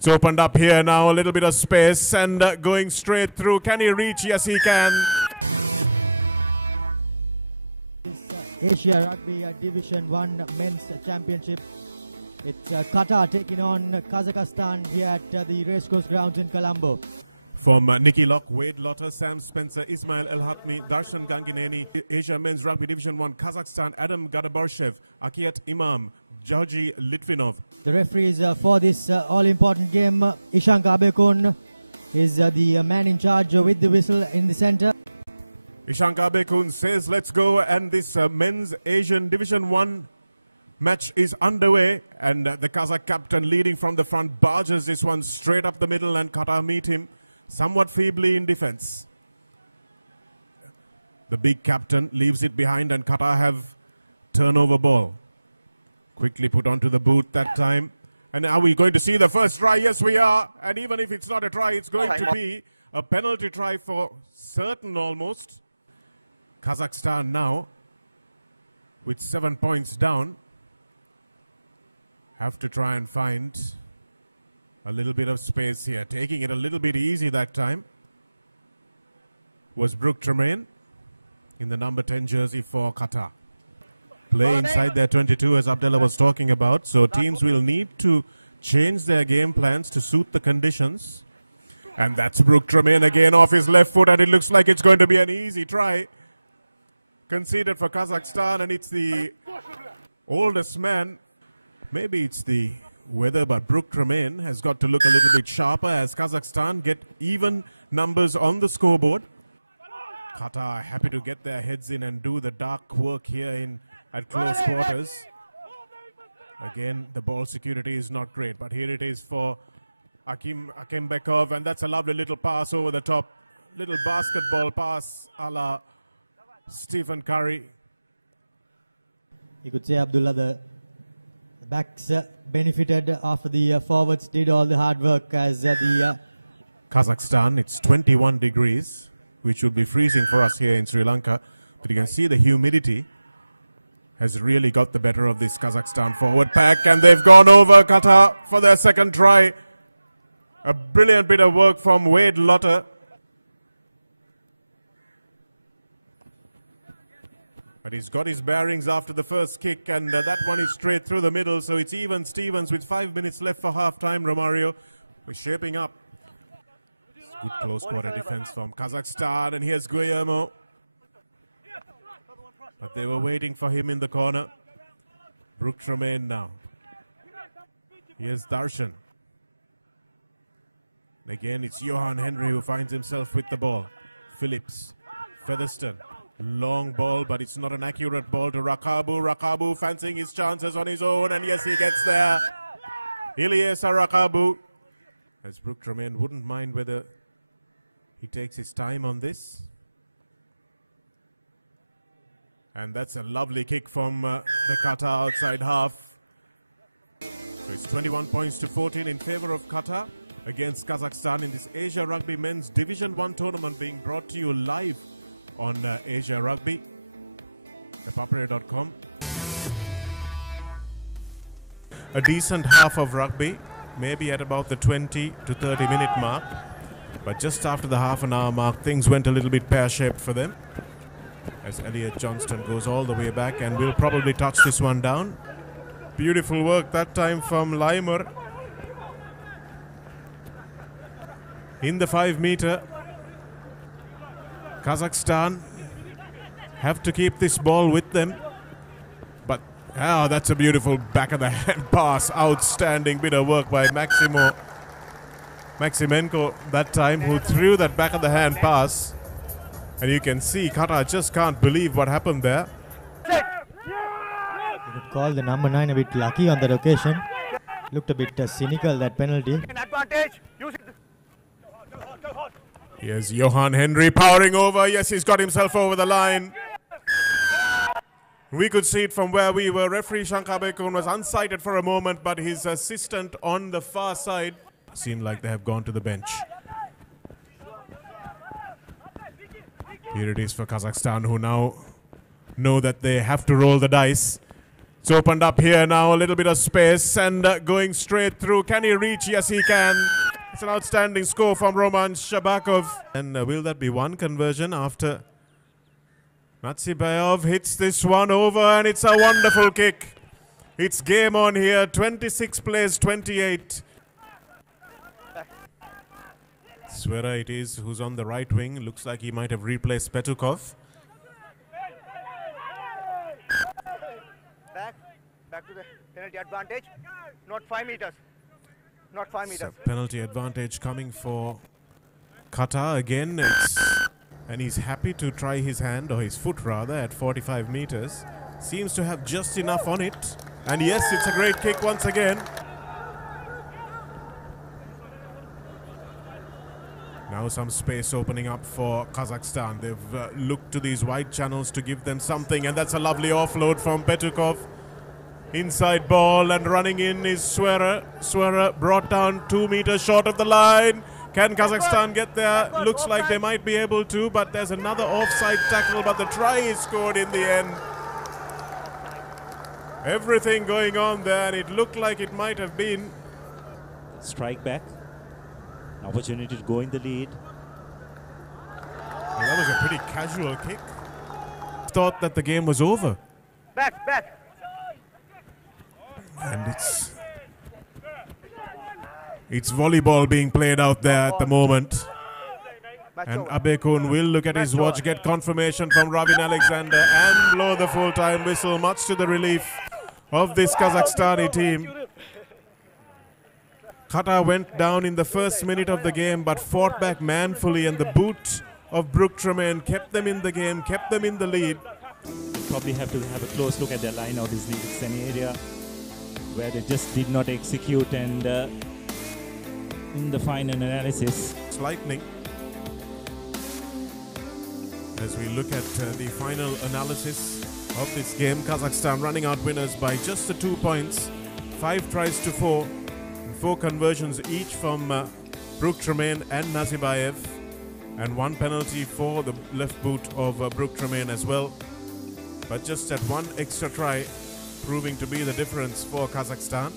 It's opened up here now, a little bit of space and going straight through. Can he reach? Yes, he can. Asia Rugby Division 1 Men's Championship. It's Qatar taking on Kazakhstan here at the Racecourse grounds in Colombo. From Nicky Locke, Wade Lotter, Sam Spencer, Ismail El-Hatmi, Darshan Gangineni, Asia Men's Rugby Division 1, Kazakhstan, Adam Gadabarshev, Akiyat Imam, Georgi Litvinov. The referees for this all-important game, Ishank Abekun, is the man in charge with the whistle in the center. Ishank Abekun says, let's go, and this Men's Asian Division 1 match is underway, and the Kazakh captain leading from the front barges this one straight up the middle, and Qatar meet him somewhat feebly in defense. The big captain leaves it behind, and Qatar have turnover ball. Quickly put onto the boot that time. And are we going to see the first try? Yes, we are. And even if it's not a try, it's going to be a penalty try for certain almost. Kazakhstan now with 7 points down have to try and find a little bit of space here. Taking it a little bit easy that time was Brooke Tremaine in the number 10 jersey for Qatar. Play inside their 22, as Abdullah was talking about. So teams will need to change their game plans to suit the conditions. And that's Brooke Tremaine again off his left foot, and it looks like it's going to be an easy try. Conceded for Kazakhstan, and it's the oldest man. Maybe it's the weather, but Brooke Tremaine has got to look a little bit sharper as Kazakhstan get even numbers on the scoreboard. Qatar happy to get their heads in and do the dark work here at close quarters. Again, the ball security is not great, but here it is for Akembekov, and that's a lovely little pass over the top. Little basketball pass a la Stephen Curry. You could say, Abdullah, the backs benefited after the forwards did all the hard work as the... Kazakhstan, it's 21 degrees, which would be freezing for us here in Sri Lanka. But you can see the humidity has really got the better of this Kazakhstan forward pack, and they've gone over Qatar for their second try. A brilliant bit of work from Wade Lotter. But he's got his bearings after the first kick, and that one is straight through the middle, so it's even Stevens with 5 minutes left for half-time. Romario is shaping up. Good close quarter defense from Kazakhstan, and here's Guillermo. But they were waiting for him in the corner. Brooke Tremaine now. Here's Darshan. And again, it's Johan Henry who finds himself with the ball. Phillips, Featherstone. Long ball, but it's not an accurate ball to Rakabu. Rakabu fancying his chances on his own, and yes, he gets there. Ilyasa Rakabu. As Brooke Tremaine wouldn't mind whether he takes his time on this. And that's a lovely kick from the Qatar outside half. So it's 21 points to 14 in favor of Qatar against Kazakhstan in this Asia Rugby Men's Division 1 tournament, being brought to you live on Asia Rugby, Papare.com. A decent half of rugby, maybe at about the 20 to 30 minute mark. But just after the half an hour mark, things went a little bit pear-shaped for them. As Elliot Johnston goes all the way back, and will probably touch this one down. Beautiful work that time from Leimer. In the 5 meter. Kazakhstan have to keep this ball with them. But, that's a beautiful back of the hand pass. Outstanding bit of work by Maximenko that time, who threw that back of the hand pass. And you can see Qatar just can't believe what happened there. You could call the number 9 a bit lucky on that occasion. Looked a bit cynical, that penalty. Here's Johan Henry powering over. Yes, he's got himself over the line. We could see it from where we were. Referee Shankar Bekun was unsighted for a moment, but his assistant on the far side seemed like they have gone to the bench. Here it is for Kazakhstan, who now know that they have to roll the dice. It's opened up here now, a little bit of space, and going straight through. Can he reach? Yes, he can. It's an outstanding score from Roman Shabakov. And will that be one conversion after Natsibayov hits this one over, and it's a wonderful kick. It's game on here, 26 plays 28. Svera it is who's on the right wing. Looks like he might have replaced Petukov. Back to the penalty advantage. Not 5 meters. Not 5 meters. So penalty advantage coming for Qatar again. And he's happy to try his hand, or his foot rather, at 45 meters. Seems to have just enough on it. And yes, it's a great kick once again. Now some space opening up for Kazakhstan. They've looked to these wide channels to give them something, and that's a lovely offload from Petukov. Inside ball, and running in is Svera. Svera brought down 2 meters short of the line. Can Kazakhstan get there? Looks like they might be able to, but there's another offside tackle, but the try is scored in the end. Everything going on there, and it looked like it might have been. Strike back. Opportunity to go in the lead. Well, that was a pretty casual kick. Thought that the game was over. Back. And it's volleyball being played out there at the moment. And Abekun will look at his watch, get confirmation from Ravin Alexander, and blow the full-time whistle, much to the relief of this Kazakhstani team. Qatar went down in the first minute of the game, but fought back manfully, and the boot of Brooke Tremaine kept them in the game, kept them in the lead. Probably have to have a close look at their line out. It's an area where they just did not execute, and in the final analysis. It's lightning. As we look at the final analysis of this game, Kazakhstan running out winners by just the 2 points, 5 tries to 4, and 4 conversions each from Brooke Tremaine and Nazibayev, and 1 penalty for the left boot of Brooke Tremaine as well. But just that 1 extra try proving to be the difference for Kazakhstan.